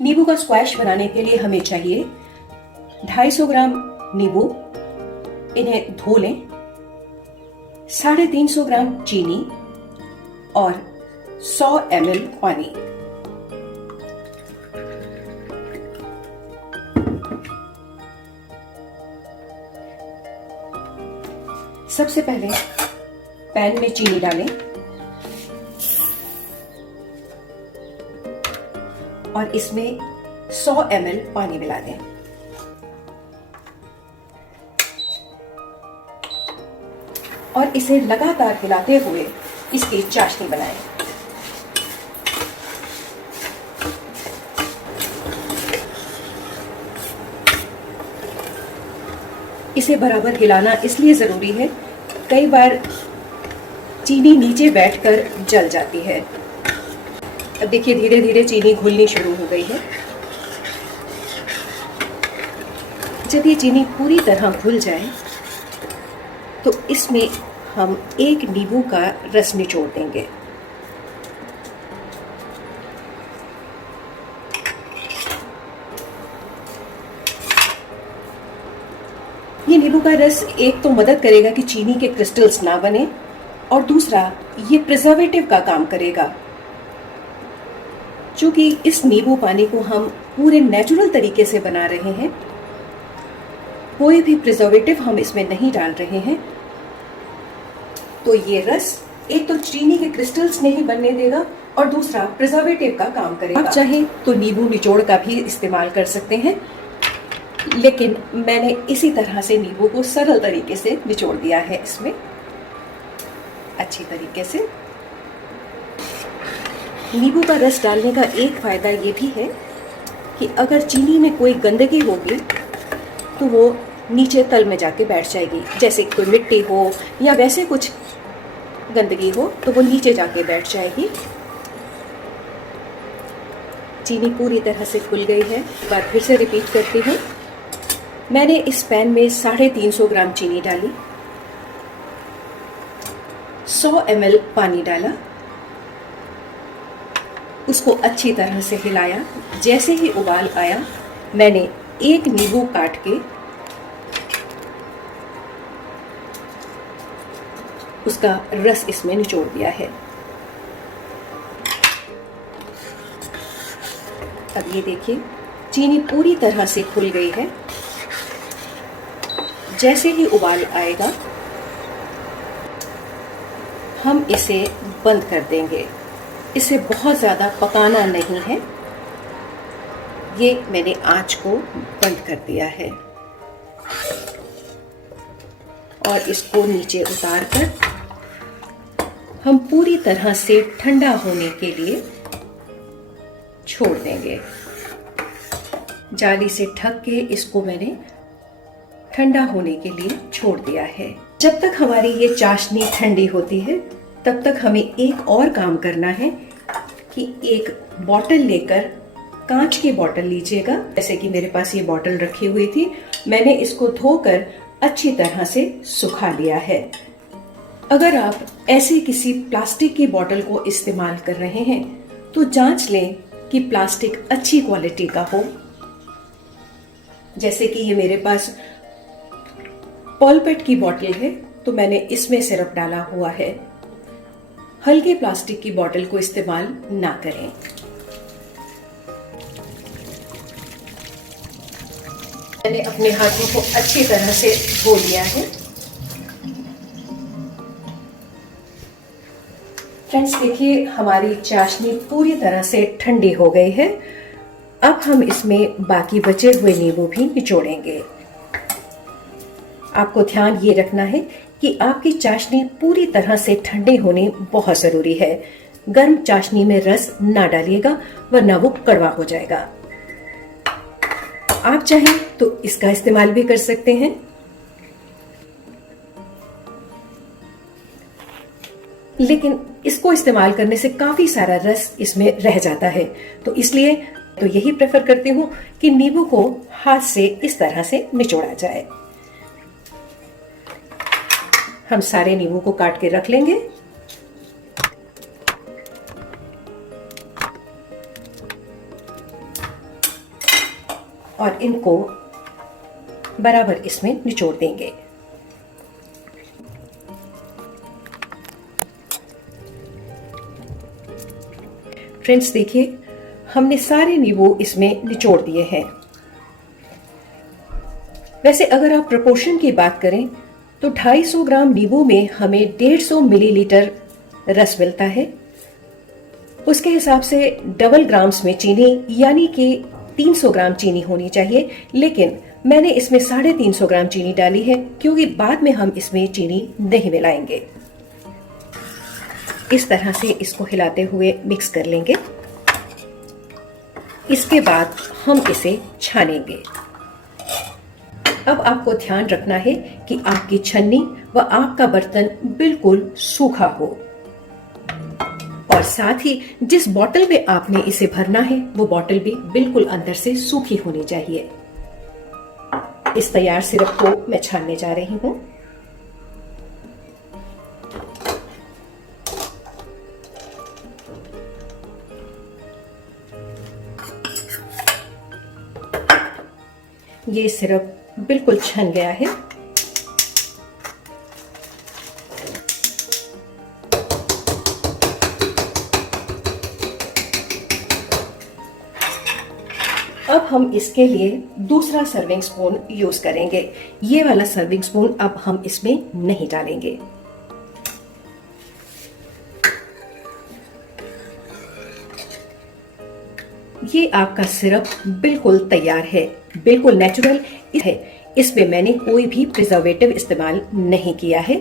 नींबू का स्क्वैश बनाने के लिए हमें चाहिए 250 ग्राम नींबू, इन्हें धो लें, 350 ग्राम चीनी और 100 ml पानी। सबसे पहले पैन में चीनी डालें और इसमें 100 ml पानी मिला दें। और इसे लगातार हिलाते हुए इसकी चाशनी बनाएं। इसे बराबर हिलाना इसलिए जरूरी है, कई बार चीनी नीचे बैठकर जल जाती है। अब देखिए धीरे धीरे चीनी घुलनी शुरू हो गई है। जब ये चीनी पूरी तरह घुल जाए तो इसमें हम एक नींबू का रस निचोड़ देंगे। ये नींबू का रस एक तो मदद करेगा कि चीनी के क्रिस्टल्स ना बने, और दूसरा ये प्रिजर्वेटिव का काम करेगा। चूंकि इस नींबू पानी को हम पूरे नेचुरल तरीके से बना रहे हैं, कोई भी प्रिजर्वेटिव हम इसमें नहीं डाल रहे हैं, तो ये रस एक तो चीनी के क्रिस्टल्स नहीं बनने देगा और दूसरा प्रिजर्वेटिव का काम करेगा। आप चाहें तो नींबू निचोड़ का भी इस्तेमाल कर सकते हैं, लेकिन मैंने इसी तरह से नींबू को सरल तरीके से निचोड़ दिया है इसमें अच्छी तरीके से। नींबू का रस डालने का एक फायदा ये भी है कि अगर चीनी में कोई गंदगी होगी तो वो नीचे तल में जाके बैठ जाएगी। जैसे कोई मिट्टी हो या वैसे कुछ गंदगी हो तो वो नीचे जाके बैठ जाएगी। चीनी पूरी तरह से खुल गई है। एक बार फिर से रिपीट करती हूँ। मैंने इस पैन में 350 ग्राम चीनी डाली, 100 ml पानी डाला, उसको अच्छी तरह से हिलाया। जैसे ही उबाल आया मैंने एक नींबू काट के उसका रस इसमें निचोड़ दिया है। अब ये देखिए चीनी पूरी तरह से खुल गई है। जैसे ही उबाल आएगा हम इसे बंद कर देंगे। इसे बहुत ज़्यादा पकाना नहीं है। ये मैंने आंच को बंद कर दिया है और इसको नीचे उतार कर हम पूरी तरह से ठंडा होने के लिए छोड़ देंगे। जाली से ढक के इसको मैंने ठंडा होने के लिए छोड़ दिया है। जब तक हमारी ये चाशनी ठंडी होती है तब तक हमें एक और काम करना है कि एक बॉटल लेकर, कांच की बॉटल लीजिएगा। जैसे कि मेरे पास ये बॉटल रखी हुई थी, मैंने इसको धोकर अच्छी तरह से सुखा लिया है। अगर आप ऐसे किसी प्लास्टिक की बॉटल को इस्तेमाल कर रहे हैं तो जांच लें कि प्लास्टिक अच्छी क्वालिटी का हो। जैसे कि ये मेरे पास पॉलपेट की बॉटल है तो मैंने इसमें सिरप डाला हुआ है। हल्के प्लास्टिक की बॉटल को इस्तेमाल ना करें। मैंने अपने हाथों को अच्छी तरह से धो लिया है। फ्रेंड्स देखिए हमारी चाशनी पूरी तरह से ठंडी हो गई है। अब हम इसमें बाकी बचे हुए नींबू भी निचोड़ेंगे। आपको ध्यान ये रखना है कि आपकी चाशनी पूरी तरह से ठंडी होनी बहुत जरूरी है। गर्म चाशनी में रस ना डालिएगा वरना वो कड़वा हो जाएगा। आप चाहें तो इसका इस्तेमाल भी कर सकते हैं, लेकिन इसको इस्तेमाल करने से काफी सारा रस इसमें रह जाता है, तो इसलिए तो यही प्रेफर करती हूँ कि नींबू को हाथ से इस तरह से निचोड़ा जाए। हम सारे नींबू को काट के रख लेंगे। और इनको बराबर इसमें निचोड़ देंगे। फ्रेंड्स देखिए, हमने सारे नींबू इसमें निचोड़ दिए हैं। वैसे अगर आप प्रोपोर्शन की बात करें तो 250 ग्राम नींबू में हमें 150 मिलीलीटर रस मिलता है। उसके हिसाब से डबल ग्राम्स में चीनी यानी कि 300 ग्राम चीनी होनी चाहिए, लेकिन मैंने इसमें 350 ग्राम चीनी डाली है क्योंकि बाद में हम इसमें चीनी नहीं मिलाएंगे। इस तरह से इसको हिलाते हुए मिक्स कर लेंगे। इसके बाद हम इसे छानेंगे। अब आपको ध्यान रखना है कि आपकी छन्नी व आपका बर्तन बिल्कुल सूखा हो और साथ ही जिस बोतल में आपने इसे भरना है वो बोतल भी बिल्कुल अंदर से सूखी होनी चाहिए। इस तैयार सिरप को मैं छानने जा रही हूं। ये सिरप बिल्कुल छन गया है। अब हम इसके लिए दूसरा सर्विंग स्पून यूज करेंगे। ये वाला सर्विंग स्पून अब हम इसमें नहीं डालेंगे। ये आपका सिरप बिल्कुल तैयार है, बिल्कुल नेचुरल है। इसमें मैंने कोई भी प्रिजर्वेटिव इस्तेमाल नहीं किया है।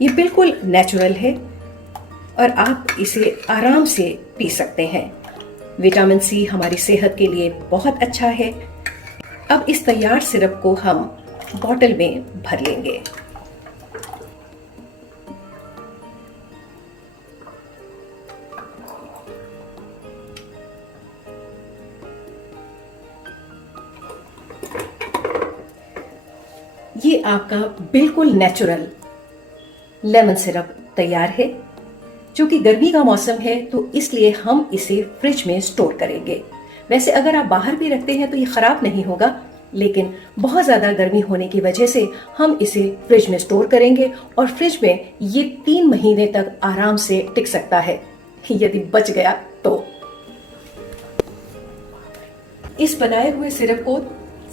ये बिल्कुल नेचुरल है और आप इसे आराम से पी सकते हैं। विटामिन सी हमारी सेहत के लिए बहुत अच्छा है। अब इस तैयार सिरप को हम बॉटल में भर लेंगे। ये आपका बिल्कुल नेचुरल लेमन सिरप तैयार है। क्योंकि गर्मी का मौसम है तो इसलिए हम इसे फ्रिज में स्टोर करेंगे। वैसे अगर आप बाहर भी रखते हैं तो ये खराब नहीं होगा, लेकिन बहुत ज्यादा गर्मी होने की वजह से हम इसे फ्रिज में स्टोर करेंगे और फ्रिज में ये 3 महीने तक आराम से टिक सकता है यदि बच गया तो। इस बनाए हुए सिरप को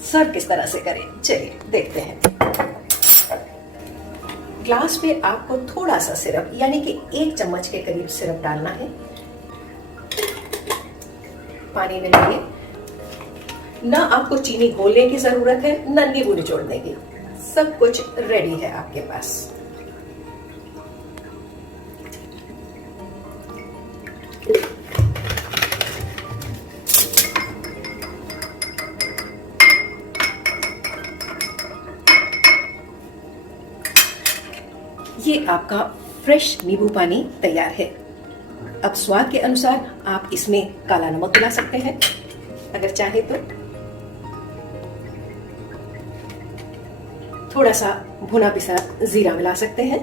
सर्व किस तरह से करें, चलिए देखते हैं। ग्लास में आपको थोड़ा सा सिरप यानी कि 1 चम्मच के करीब सिरप डालना है। पानी में डालिए। ना आपको चीनी घोलने की जरूरत है, ना नींबू निचोड़ने की। सब कुछ रेडी है आपके पास। ये आपका फ्रेश नींबू पानी तैयार है। अब स्वाद के अनुसार आप इसमें काला नमक मिला सकते हैं अगर चाहे तो। थोड़ा सा भुना पिसा जीरा मिला सकते हैं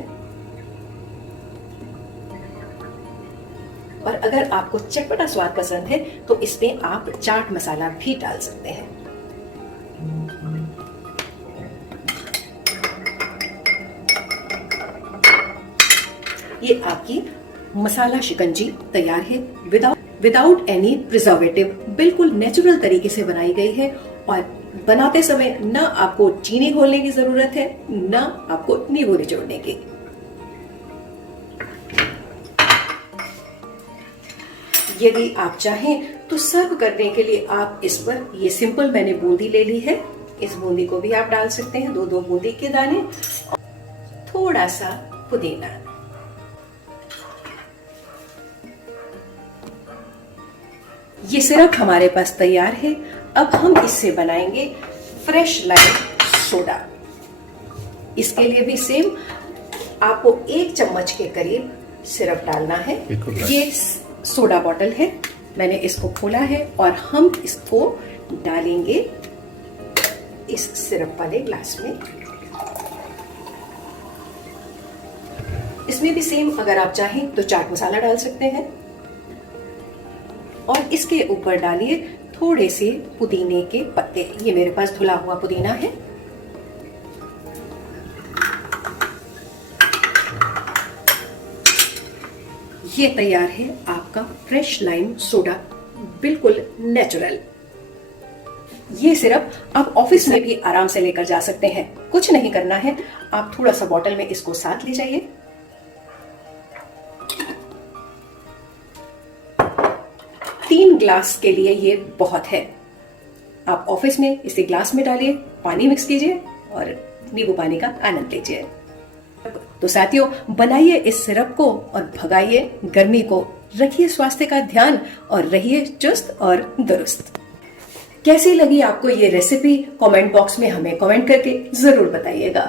और अगर आपको चटपटा स्वाद पसंद है तो इसमें आप चाट मसाला भी डाल सकते हैं। ये आपकी मसाला शिकंजी तैयार है विदाउट एनी प्रिजर्वेटिव। बिल्कुल नेचुरल तरीके से बनाई गई है और बनाते समय ना आपको चीनी घोलने की जरूरत है, ना आपको नींबू निचोड़ने की। यदि आप चाहें तो सर्व करने के लिए आप इस पर ये सिंपल मैंने बूंदी ले ली है, इस बूंदी को भी आप डाल सकते हैं, 2-2 बूंदी के दाने और थोड़ा सा पुदीना। ये सिरप हमारे पास तैयार है। अब हम इससे बनाएंगे फ्रेश लाइम सोडा। इसके लिए भी सेम आपको 1 चम्मच के करीब सिरप डालना है। ये सोडा बॉटल है, मैंने इसको खोला है और हम इसको डालेंगे इस सिरप वाले ग्लास में। इसमें भी सेम अगर आप चाहें तो चाट मसाला डाल सकते हैं और इसके ऊपर डालिए थोड़े से पुदीने के पत्ते। ये मेरे पास धुला हुआ पुदीना है। ये तैयार है आपका फ्रेश लाइम सोडा, बिल्कुल नेचुरल। ये सिरप आप ऑफिस में भी आराम से लेकर जा सकते हैं। कुछ नहीं करना है, आप थोड़ा सा बॉटल में इसको साथ ले जाइए। 3 ग्लास के लिए ये बहुत है। आप ऑफिस में इसे ग्लास में डालिए, पानी मिक्स कीजिए और नींबू पानी का आनंद लीजिए। तो साथियों, बनाइए इस सिरप को और भगाइए गर्मी को। रखिए स्वास्थ्य का ध्यान और रहिए चुस्त और दुरुस्त। कैसी लगी आपको ये रेसिपी? कमेंट बॉक्स में हमें कमेंट करके जरूर बताइएगा।